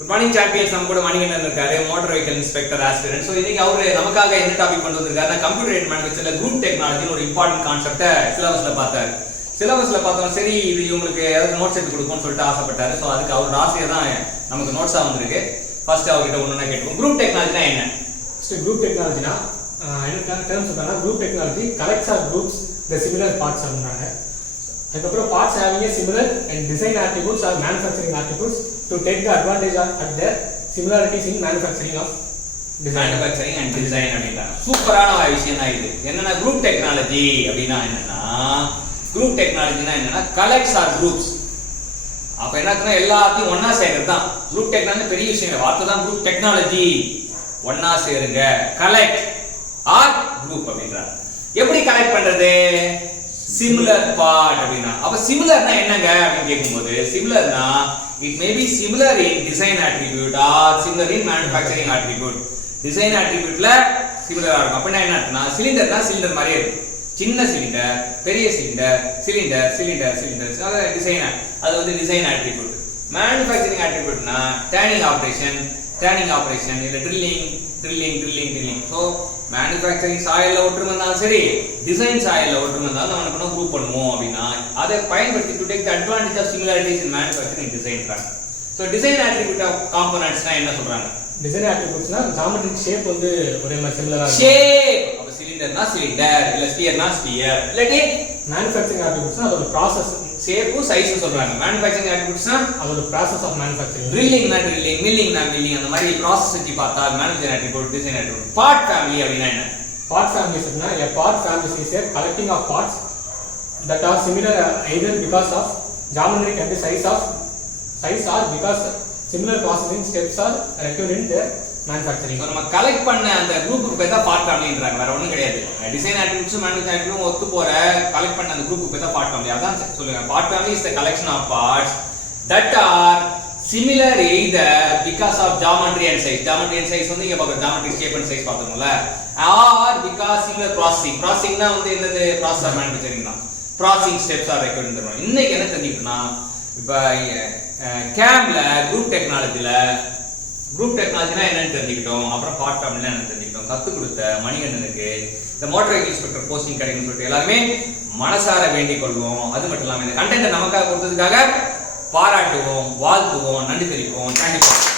Good morning champions. நம்ம கூட மணிகண்டன் இருக்காரு, motor vehicle inspector aspirant. So இன்னைக்கு அவரு நமக்காக என்ன டாபிக் கொண்டு வந்திருக்காரு, கம்ப்யூட்டர் எய்டட் மேனுஃபேக்சர்ல குரூப் டெக்னாலஜின்னு ஒரு இம்பார்ட்டன்ட் கான்செப்டை சிலபஸ்ல பார்த்தாரு. சிலபஸ்ல பார்த்தோம், சரி இது இவங்களுக்கு ஏதாவது நோட்ஸ் எடுத்து கொடுக்கும்னு சொல்லிட்டு ஆசைப்பட்டாரு. ஸோ அதுக்கு அவர் ராசியை தான் நமக்கு நோட்ஸா வந்திருக்கு. ஃபர்ஸ்ட் அவர்கிட்ட ஒன்று கேட்டுப்போம், குரூப் டெக்னாலஜினா என்ன? குரூப் டெக்னாலஜினா என்ன டேர்ம்ஸ் சொல்றாங்க? Group technology collects are groups the similar parts அப்படின்றாங்க. அதுக்கப்புறம் parts having a similar and design attributes are manufacturing attributes to take the advantage at their similarities in manufacturing of manufacturing and design அப்படின்றாங்க. சூப்பரான விஷயம் தான் இது. என்னன்னா group technology அப்படின்னா என்னன்னா, குரூப் டெக்னாலஜினா என்னன்னா கலெக்ட்ஸ் ஆர் குரூப்ஸ். அப்ப என்ன எல்லாத்தையும் ஒன்னா சேர்க்கிறது தான் குரூப் டெக்னாலஜி. பெரிய விஷயம் வார்த்தை தான் குரூப் டெக்னாலஜி. ஒன்னா சேருங்க, கலெக்ட் ஆர் குரூப் அப்படின்றாங்க. எப்படி கலெக்ட் பண்றது? சிமிலர் பார்ட் அப்படின்னா, அப்ப சிமிலர்னா என்னங்க அப்படின்னு கேட்கும்போது, சிமிலர்னா it may be similar in design attribute or similar in manufacturing attribute. Design ஆட்ரிபியூட்ல சிமிலரா இருக்கும். அப்படின்னா என்ன அர்த்தம்னா, சிலிண்டர்னா சிலிண்டர் மாதிரியே இருக்கும். சின்ன சிலிண்டர், பெரிய சிலிண்டர், சிலிண்டர் சிலிண்டர் சிலிண்டர், அது டிசைன், அது வந்து டிசைன் ஆட்ரிபியூட். மேனுஃபேக்சரிங் ஆட்ரிபியூட்னா டர்னிங் ஆபரேஷன் இல்ல ட்ரில்லிங். ஸோ மேனுஃபேக்சரிங் சாயல்ல ஒற்றுமை இருந்தாலும் சரி, டிசைன் சாயல்ல ஒற்றுமை இருந்தாலும் நம்ம என்ன குரூப் பண்ணுவோம் அப்படின்னா, அதை பயன்படுத்தி to take the advantage of similarities in manufacturing design. So design attribute of காம்போனன்ட்ஸ்னா என்ன சொல்றாங்க? டிசைன் ஆட்ரிபியூட்ஸ்னா ஜியோமெட்ரிக் ஷேப் வந்து ஒரே மாதிரி சிமிலரா இருக்கும். ஷேப், அப்ப சிலிண்டர்னா சிலிண்டர், இல்ல ஸ்பியர்னா ஸ்பியர். இல்லாட்டி மேனுஃபேக்சரிங் ஆட்ரிபியூட்ஸ்னா அதோட process, ஷேப்பும் சைஸும் சொல்றாங்க. மேனுஃபேக்சரிங் ஆட்ரிபியூட்ஸ்னா அதோட process of manufacturing. ட்ரில்லிங்னா ட்ரில்லிங், மில்லிங்னா மில்லிங், அந்த மாதிரி ப்ராசஸ் வச்சு பார்த்தா manufacturing attribute, design attribute. Part family அப்படினா என்ன? Part families அப்படினா a part family is a collecting of parts that are similar either because of geometric and the size or because similar processing steps are required in their manufacturing. நம்ம collect பண்ண அந்த குரூப்புக்கு பேர் தான் part ஃபேமிலின்றாங்க, வேற ஒண்ணும் கிடையாது. டிசைன் ஆட்ரிபியூட்ஸ் மேனுஃபேக்சரிங் ஆட்ரிபியூட்ஸ் ஒத்து போற கலெக்ட் பண்ண அந்த குரூப்புக்கு பேர் தான் பார்ட் ஃபேமிலி. அதான் சொல்லுங்க, part family is the collection of parts that are similar either because of geometry and size. Geometry and size வந்து இங்க பாக்க geometry shape and size பாத்துறோம்ல, or because similar processing னா வந்து என்னது? process of manufacturing தான். processing steps are required ன்றோம். இன்னைக்கு என்ன தெரிஞ்சிட்டோம்னா, இப்ப கேம்ல குரூப் டெக்னாலஜினா என்னன்னு தெரிஞ்சுக்கிட்டோம். அப்புறம் பார்ட் ஃபேமிலினா என்னன்னு தெரிஞ்சுக்கிட்டோம். கத்து கொடுத்த மணிகண்டனுக்கு இந்த மோட்டார் வெஹிக்கல் இன்ஸ்பெக்டர் போஸ்டிங் கிடைக்கும்னு சொல்லிட்டு எல்லாருமே மனசார வேண்டிக் கொள்வோம். அது மட்டும் இல்லாம இந்த கண்டென்ட் நமக்காக கொடுத்ததுக்காக பாராட்டுவோம், வாழ்த்துவோம், நன்றி தெரிவிப்போம். தேங்க்யூ.